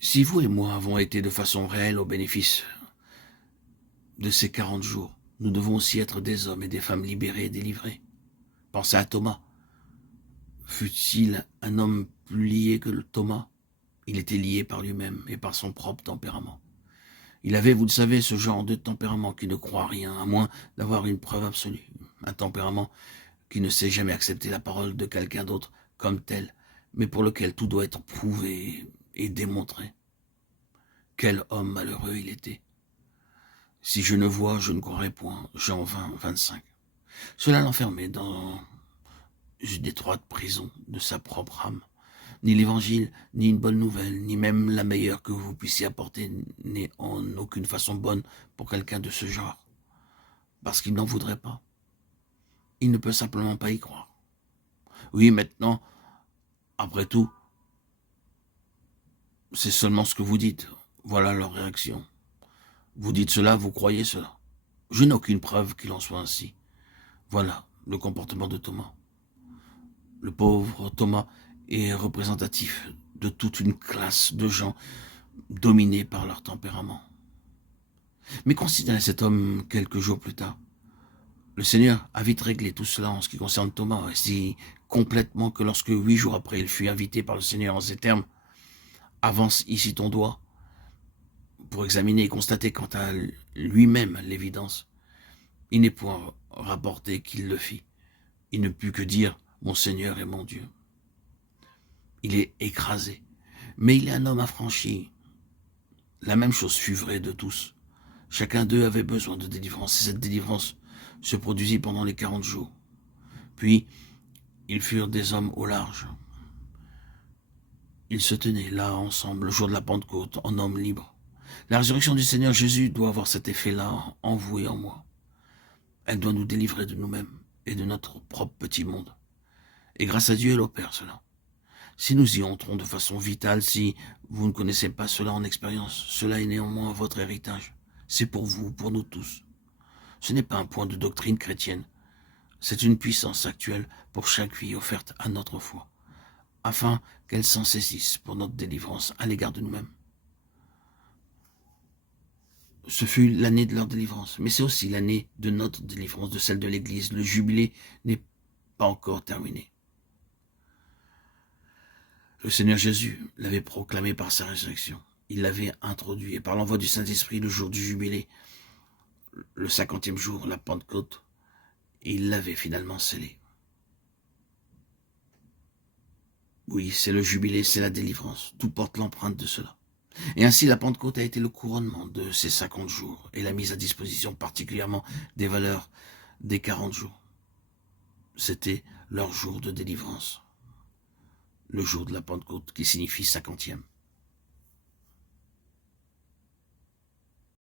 Si vous et moi avons été de façon réelle au bénéfice de ces 40 jours, nous devons aussi être des hommes et des femmes libérés et délivrés. Pensez à Thomas. Fut-il un homme plus lié que Thomas? Il était lié par lui-même et par son propre tempérament. Il avait, vous le savez, ce genre de tempérament qui ne croit à rien, à moins d'avoir une preuve absolue. Un tempérament qui ne sait jamais accepter la parole de quelqu'un d'autre comme tel, mais pour lequel tout doit être prouvé et démontré. Quel homme malheureux il était. Si je ne vois, je ne croirai point. Jean 20, 25. Cela l'enfermait dans une étroite prison de sa propre âme. Ni l'évangile, ni une bonne nouvelle, ni même la meilleure que vous puissiez apporter n'est en aucune façon bonne pour quelqu'un de ce genre. Parce qu'il n'en voudrait pas. Il ne peut simplement pas y croire. Oui, maintenant, après tout, c'est seulement ce que vous dites. Voilà leur réaction. Vous dites cela, vous croyez cela. Je n'ai aucune preuve qu'il en soit ainsi. Voilà le comportement de Thomas. Le pauvre Thomas est représentatif de toute une classe de gens dominés par leur tempérament. Mais considérez cet homme quelques jours plus tard. Le Seigneur a vite réglé tout cela en ce qui concerne Thomas, si complètement que lorsque 8 jours après il fut invité par le Seigneur en ces termes, « Avance ici ton doigt » pour examiner et constater quant à lui-même l'évidence. Il n'est point rapporté qu'il le fit. Il ne put que dire « Mon Seigneur et mon Dieu ». Il est écrasé, mais il est un homme affranchi. La même chose fut vraie de tous. Chacun d'eux avait besoin de délivrance, et cette délivrance se produisit pendant les 40 jours. Puis, ils furent des hommes au large. Ils se tenaient là ensemble le jour de la Pentecôte en hommes libres. La résurrection du Seigneur Jésus doit avoir cet effet-là en vous et en moi. Elle doit nous délivrer de nous-mêmes et de notre propre petit monde. Et grâce à Dieu, elle opère cela. Si nous y entrons de façon vitale, si vous ne connaissez pas cela en expérience, cela est néanmoins votre héritage. C'est pour vous, pour nous tous. Ce n'est pas un point de doctrine chrétienne. C'est une puissance actuelle pour chaque vie offerte à notre foi, afin qu'elle s'en saisisse pour notre délivrance à l'égard de nous-mêmes. Ce fut l'année de leur délivrance, mais c'est aussi l'année de notre délivrance, de celle de l'Église. Le jubilé n'est pas encore terminé. Le Seigneur Jésus l'avait proclamé par sa résurrection. Il l'avait introduit, et par l'envoi du Saint-Esprit, le jour du jubilé, le 50e jour, la Pentecôte, il l'avait finalement scellé. Oui, c'est le jubilé, c'est la délivrance. Tout porte l'empreinte de cela. Et ainsi, la Pentecôte a été le couronnement de ces 50 jours et la mise à disposition particulièrement des valeurs des 40 jours. C'était leur jour de délivrance. Le jour de la Pentecôte qui signifie 50e.